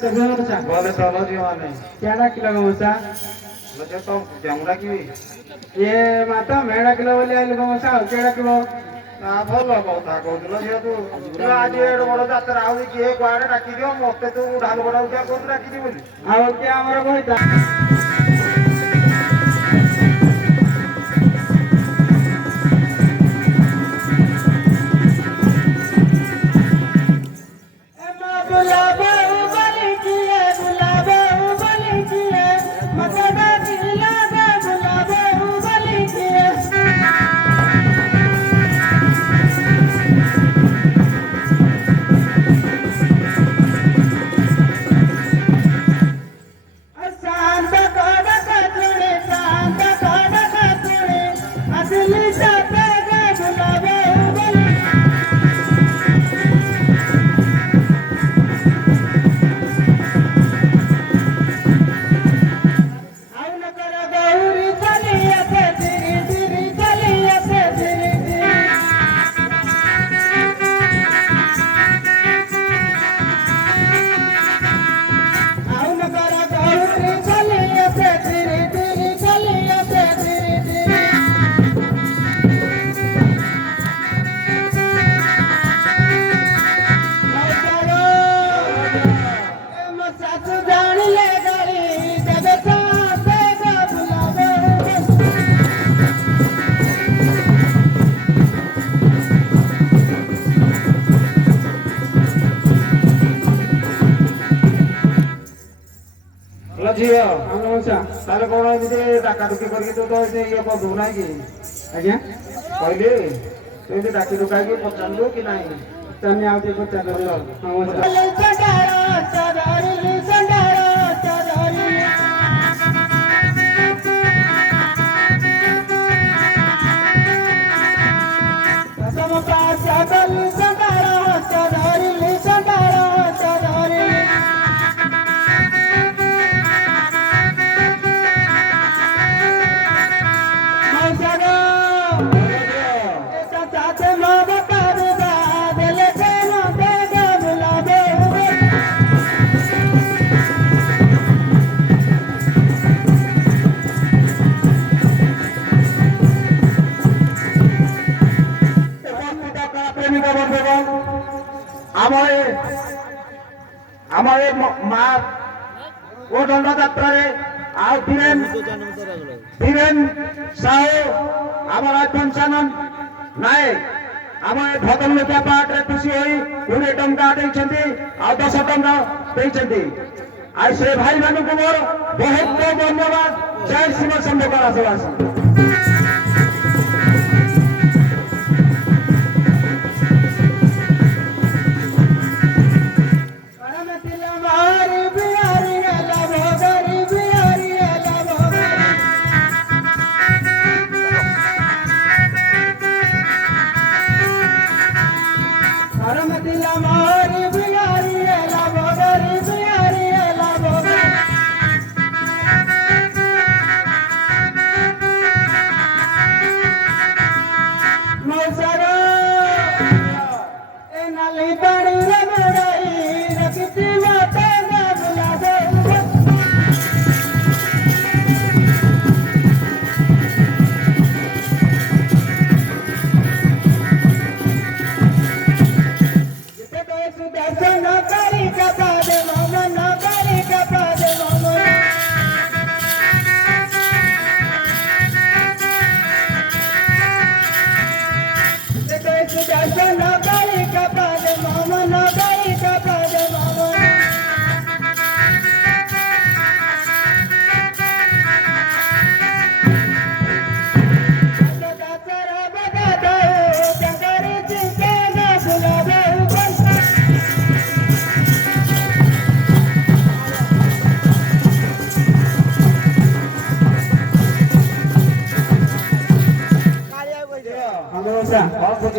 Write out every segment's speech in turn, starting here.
तो घर सा बोले चलो जी माने क्या किलो गमसा बच्चे तो जमुना की ये माता मेड़ा किलो बोले आइल गमसा केड़ा किलो ना ଭଲ କଥା କହୁଥିଲ ଯେହେତୁ ତୁ ଆଜି ଏଡ ବଡ ଯାତ୍ରା ହଉଛି କିଏ କୁଆଡେ ଡାକି ଦିଅ ମତେ ତୁ ଢାଲ ବଡ ଉଠିଆ କହୁଛୁ ଡାକିଛି ବୋଲି ଆଉ କିଏ ଆମର କହିତା ଝିଅ ଗମସା ତାହେଲେ କଣ ଏମିତି ଡାକାଡୁକି କରିକି ତୁ ତ ଇଏ କରିଦବୁ ନାଇଁ କି ଆଜ୍ଞା କହିଲି ତୁ ଏମିତି ଡାକି ଡୁକାକି ପଚାରିଲୁ କି ନାହିଁ ତମେ ଆଉ ଟିକେ ପଚାର ଗମସା প্রেমিকা বন্ধুগণ আমার মা ও দণ্ডযাত্রারে ଆଉ ବୀରେନ ସାହୁ ଆମର ପଞ୍ଚାନନ ନାୟକ ଆମ ଭଦନ ଲୋକିଆ ପାହାଡ଼ରେ ଖୁସି ହୋଇ 20 ଟଙ୍କା ଦେଇଛନ୍ତି ଆଉ 10 ଟଙ୍କା ଦେଇଛନ୍ତି ଆଉ ସେ ଭାଇମାନଙ୍କୁ ମୋର ବହୁତ ଧନ୍ୟବାଦ ଜୟ ଶିବ ଶମ୍ଭୁ କଳାସବାସୀ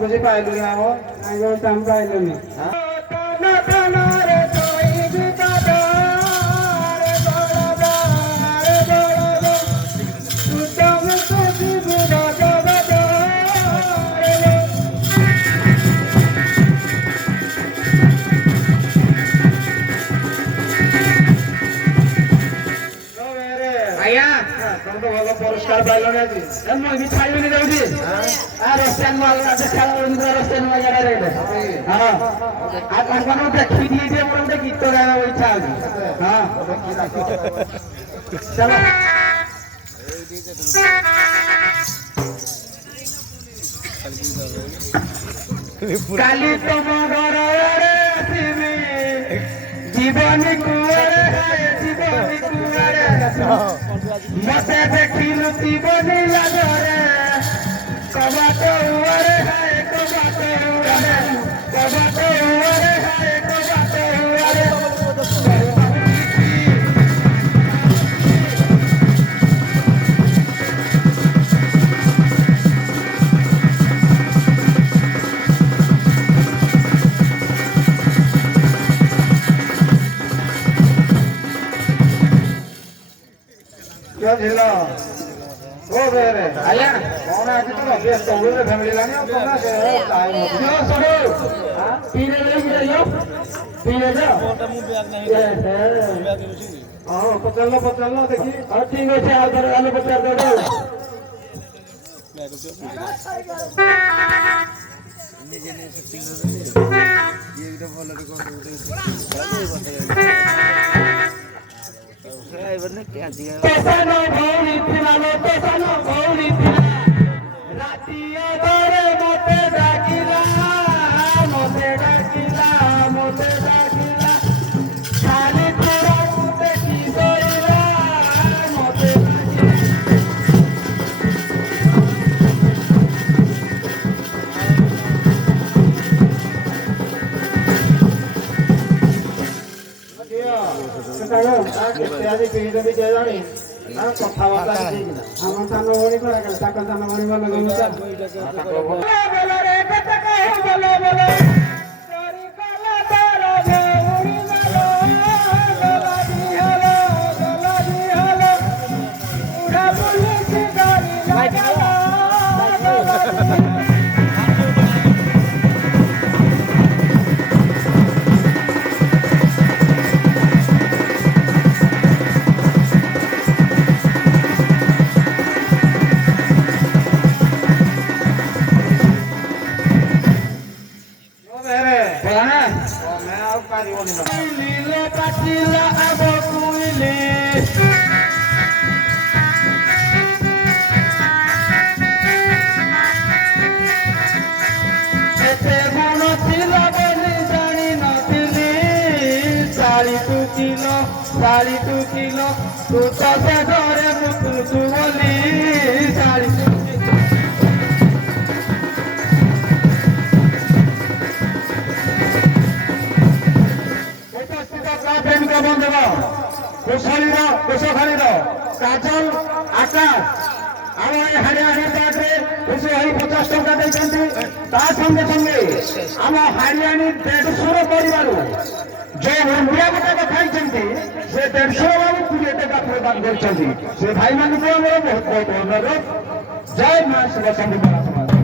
खुशी पाइलु आम पाइलुनी ତମେ ତ ଭଲ ପୁରସ୍କାର ପାଇଲଣି ଆଜି। ମୁଁ ବି ଖାଇବିନି ଯାଉଛି ରଷ୍ଟାନ ମାଲ ଦେଖା ରଷ୍ଟାନ ମାଗାଟା ରେଟ୍ ହଁ ଆଉ ତାଙ୍କୁ ଦେଖିକି ଟିକେ ମୋର ଗୋଟେ ଗୀତ ଗାଇବାକୁ ଇଚ୍ଛା ହଉଛି ହଁ ଚାଲ କାଲି ତମ ଘର ଆସିବି জীবনী কুয়ারে হায় জীবনী কুয়ারে মতে দেখিলু জীবনী লাগরে কবাট উয়ারে হায় কবাট উয়ারে কবাট উয়ারে হায় কবাট উয়ারে ଝିଲ ଓ ବେରେ ଆଜ୍ଞା କଣ ଆଜି ତ ବ୍ୟସ୍ତ ହୁଏ ଫ୍ୟାମିଲି ଲାଣି ଆଉ ତମେ ପିଇଲେ ଯାଇ ପିଇଲେ ଯା ହଁ ପଚାରିଲ ଦେଖି ହଉ ଠିକ ଅଛି ଆଉ ଥରେ ଗଲେ ପଚାରିଦେବେ তোষানো ভৌরি ଥିଲା ଲୋ তোଷାনো ଭଉଣୀ ଥିଲା ରାତି ଅଧରେ ମତେ ଡାକିଲା ଖାଲି ତୋରକୁ ଦେଖି ଶୋଇଲା ମତେ ଆଜି ପିଇଛନ୍ତି କିଏ ଜାଣି କଥାବାର୍ତ୍ତା ଆମ ସାନ ଭଉଣୀ କଣ ତାଙ୍କ ସାନ ଭଉଣୀ ଭଲ ଗମୁଛା ତମେ ଆଉ ପାରିବନି লীলে পাতিলা আবকুইলে এতে গুণ ছিল বলি জানি নথিলি শাড়ি টু কিলো তু তো সে ঘরে মুখু বলি শাড়ি বন্ধুরা কুশখালীর কাজল আকাশ আমার এই হারিয়ানা পার্টে খুশি হয়ে 50 টଙ୍କା ଦେଇଛନ୍ତି ତା ସଙ୍ଗେ ସଙ୍ଗେ ଆମ ହାରିଆଣୀ 150 ପରିବାର ଯୋଉ ମୁଣ୍ଡିଆ ଗୋଟାକ ଖାଇଛନ୍ତି ସେ 150 ବାବୁ 20 ଟଙ୍କା ପ୍ରଦାନ କରିଛନ୍ତି ସେ ଭାଇମାନଙ୍କୁ ଆମର ବହୁତ ବହୁତ ଅନୁରୋଧ ଜୟ ମା ଶିବ ଶମ୍ଭୁ ସମାଜ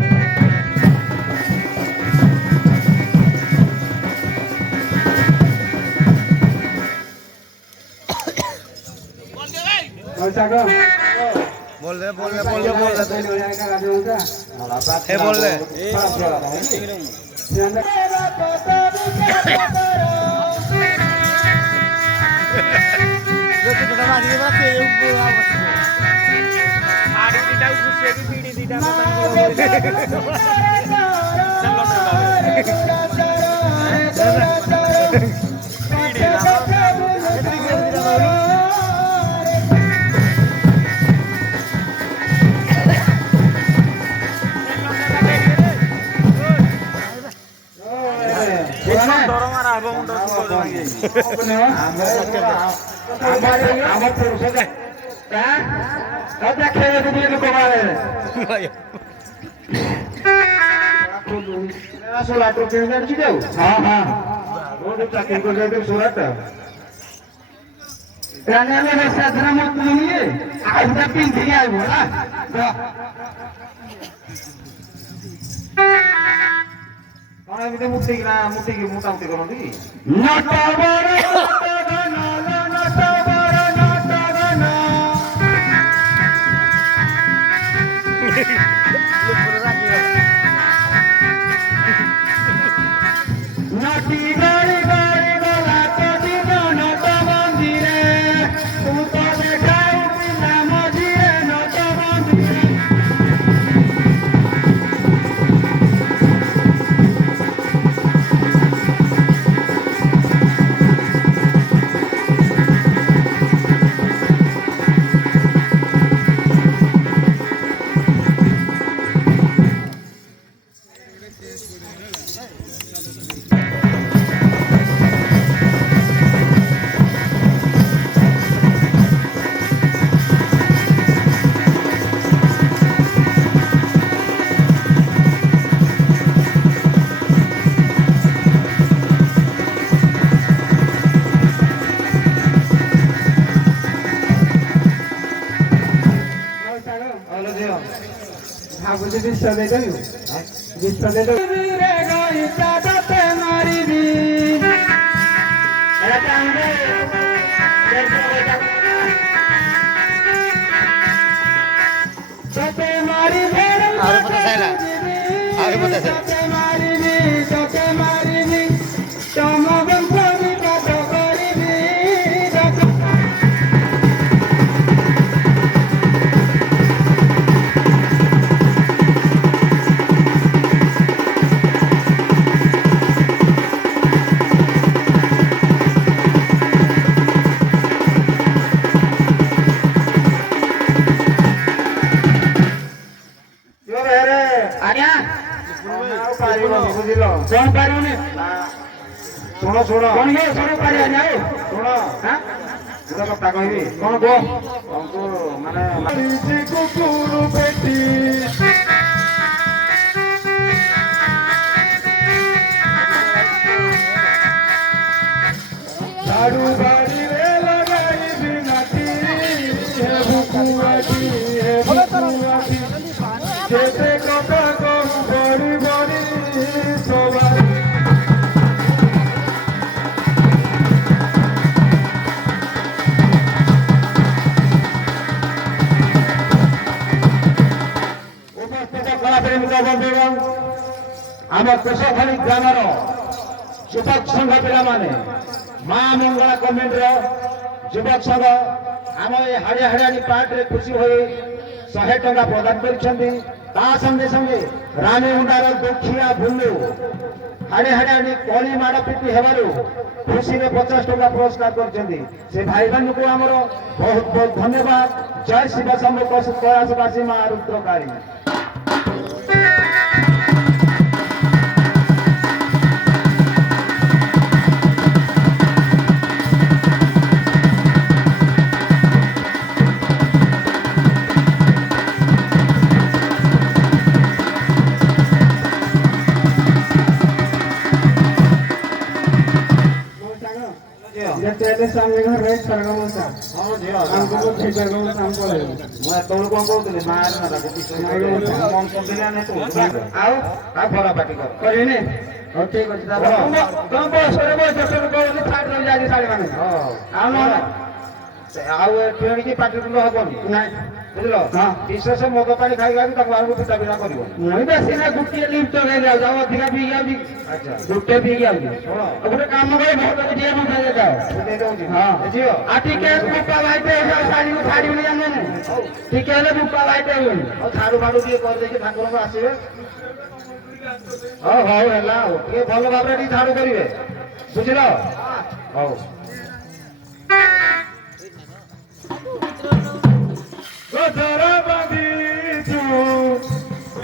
बोल रहे बोल रहे ଏମିତି ମୁଠିକି ମୋଟାମୁଟି କରନ୍ତି आगे विश्व दे दो विश्व दे दो रे गई चादते मारी भी अरे चांगे चादते मारी भेड़ और पता चला और पता चला चादते मारी भी तुम बंदी का तो करी भी कौन पारी ने ଶୁଣ ଶୁଣ कौन ये सुनो पारी आ जाओ ଶୁଣ हां ଗୋଟେ କଥା କହିବି कौन गो ତମକୁ ମାନେ कुकुर बेटी झाड़ू बाड़ी रे लगाई बिनाती हे बुकुआटी हे बुकुआटी जेते कथा को बड़ी बड़ी सोबाई आम कुशखणी ग्रामर युवक संघ पिलाने माँ मंगला कमेटी युवक संघ आम ये हाड़िया हाड़ियाणी पार्टी खुशी हो 100 टंका प्रदान कर संगे संगे रानीमुंडार दुखिया भूलु हाड़े हाड़ियाणी कली माड़ पिटी हेबारु खुशी में 50 टंका पुरस्कार कर भाई बहन को आमर बहुत बहुत धन्यवाद। जय शिव शंभु कैलाशवासी माँ रुद्रकारी। सामने घर रेट करगा मोसा ହଁ ଝିଅ हमको तो ठीक करगा मोसा हम पड़े ମୁଁ ଏତେବେଳୁ କଣ କହୁଥିଲି ମାର ନା ତାକୁ ମନ କରିଦେଲି ଆମେ ତୁ ଆଉ ଖରା ପାଟି କର କରିନି हो ठीक अछि ता तुम बस रे बस तो को फाट रे जागी साड़ी माने ହଁ आ न ଆଉ ଏଠୁ ଏଣିକି ପାଟି ତୁଣ୍ଡ ହବନି ନାଇଁ ବୁଝିଲ ହଁ। ବିଶେଷ ମଦ ପାଣି ଖାଇ ଖାଇ ତାକୁ ଆଗକୁ ପିଟା ପିଟା କରିବ ମୁଇ ବେଶୀ ନା ଗୁଟିଏ ଲିଫ୍ଟ ରେ ଯାଉ ଯାଉ ଅଧିକା ପି ଯାଉଛି ଆଚ୍ଛା ଗୁଟେ ପି ଯାଉଛି ଶୁଣ ଗୋଟେ କାମ କରି ବହୁତ ଟିକେ ମୁଁ ଖାଇ ଯାଉ ମୁଁ ଦେଇ ଦଉଛି ହଁ ଏ ଝିଅ आ टिके बुपा लाइटे साड़ी को साड़ी नहीं जाने टिके ले बुपा लाइटे हुई ଆଉ ଝାଡୁ ଫାଡୁ ଟିକେ କରିଦେଇକି ଠାକୁରଙ୍କୁ ଆସିବେ ହଉ ହଉ ହେଲା ଆଉ ଟିକେ ଭଲ ଭାବରେ ଟିକେ ଝାଡୁ କରିବେ ବୁଝିଲ ହଉ गोधरा बांधी तू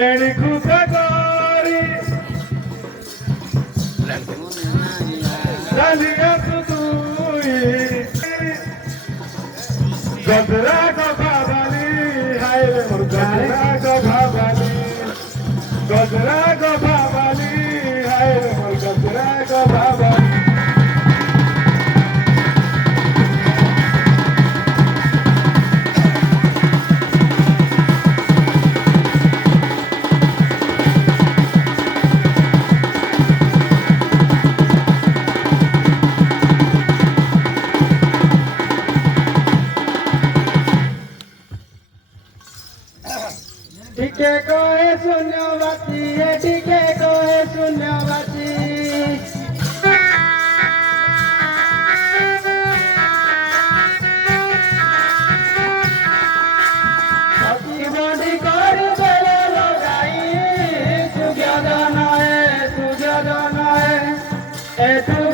एड़ी खुदा गोरी डालिया सुदुई गोधरा को भावाली हाय रे मोर गोधरा को भावाली गोधरा को भावाली हाय रे मोर गोधरा को भावाली टिके कोए शून्यवाती टिके कोए शून्यवाती बड़ी कर बेले लगाई सुजन है एठू